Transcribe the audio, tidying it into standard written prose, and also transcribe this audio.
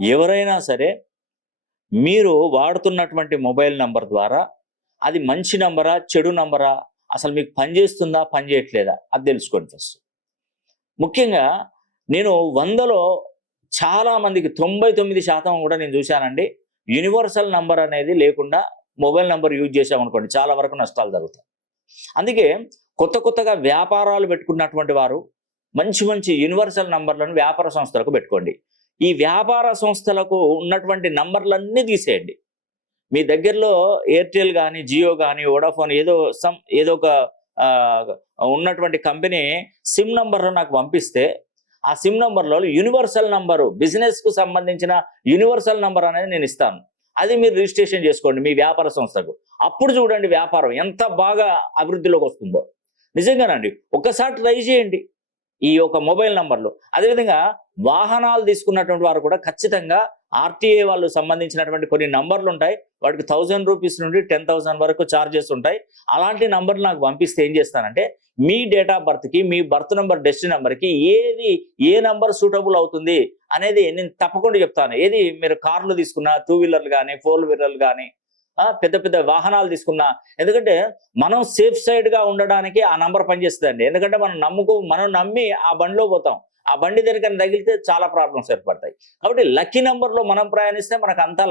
ఎవరైనా సరే మీరు వాడుతున్నటువంటి మొబైల్ నంబర్ ద్వారా అది మంచి నంబరా, చెడు నంబరా, అసలు మీకు పనిచేస్తుందా, పనిచేయట్లేదా అది తెలుసుకోండి ఫస్ట్. ముఖ్యంగా నేను 100లో చాలా మందికి 99% కూడా నేను చూశానండి. యూనివర్సల్ నంబర్ అనేది లేకుండా మొబైల్ నంబర్ యూజ్ చేసామనుకోండి చాలా వరకు నష్టాలు జరుగుతాయి. అందుకే కొత్తగా వ్యాపారాలు పెట్టుకున్నటువంటి వారు మంచి మంచి యూనివర్సల్ నంబర్లను వ్యాపార సంస్థలకు పెట్టుకోండి. ఈ వ్యాపార సంస్థలకు ఉన్నటువంటి నంబర్లన్నీ తీసేయండి. మీ దగ్గరలో ఎయిర్టెల్ కానీ, జియో కానీ, వోడాఫోన్ ఏదో ఒక ఉన్నటువంటి కంపెనీ సిమ్ నంబర్లో నాకు పంపిస్తే ఆ సిమ్ నంబర్లో యూనివర్సల్ నంబరు, బిజినెస్కు సంబంధించిన యూనివర్సల్ నంబర్ అనేది నేను ఇస్తాను. అది మీరు రిజిస్ట్రేషన్ చేసుకోండి మీ వ్యాపార సంస్థకు. అప్పుడు చూడండి వ్యాపారం ఎంత బాగా అభివృద్ధిలోకి వస్తుందో. నిజంగానండి, ఒక్కసారి ట్రై చేయండి ఈ యొక్క మొబైల్ నంబర్లు. అదేవిధంగా వాహనాలు తీసుకున్నటువంటి వారు కూడా ఖచ్చితంగా ఆర్టీఏ వాళ్ళు సంబంధించినటువంటి కొన్ని నంబర్లు ఉంటాయి. వాటికి 1000 రూపీస్ నుండి 10,000 వరకు ఛార్జెస్ ఉంటాయి. అలాంటి నంబర్లు నాకు పంపిస్తే ఏం చేస్తానంటే మీ డేట్ ఆఫ్ బర్త్కి, మీ బర్త్ నెంబర్, డెస్టినీ నెంబర్కి ఏ నంబర్ సూటబుల్ అవుతుంది అనేది నేను తప్పకుండా చెప్తాను. ఏది మీరు కార్లు తీసుకున్నా, 2 వీలర్లు కానీ, 4 వీలర్లు కానీ, పెద్ద పెద్ద వాహనాలు తీసుకున్నా, ఎందుకంటే మనం సేఫ్ సైడ్గా ఉండడానికి ఆ నంబర్ పనిచేస్తుందండి. ఎందుకంటే మనం నమ్మి ఆ బండిలో పోతాం. ఆ బండి దేనికైనా తగిలితే చాలా ప్రాబ్లమ్స్ ఏర్పడతాయి. కాబట్టి లక్కీ నెంబర్లో మనం ప్రయాణిస్తే మనకు అంతా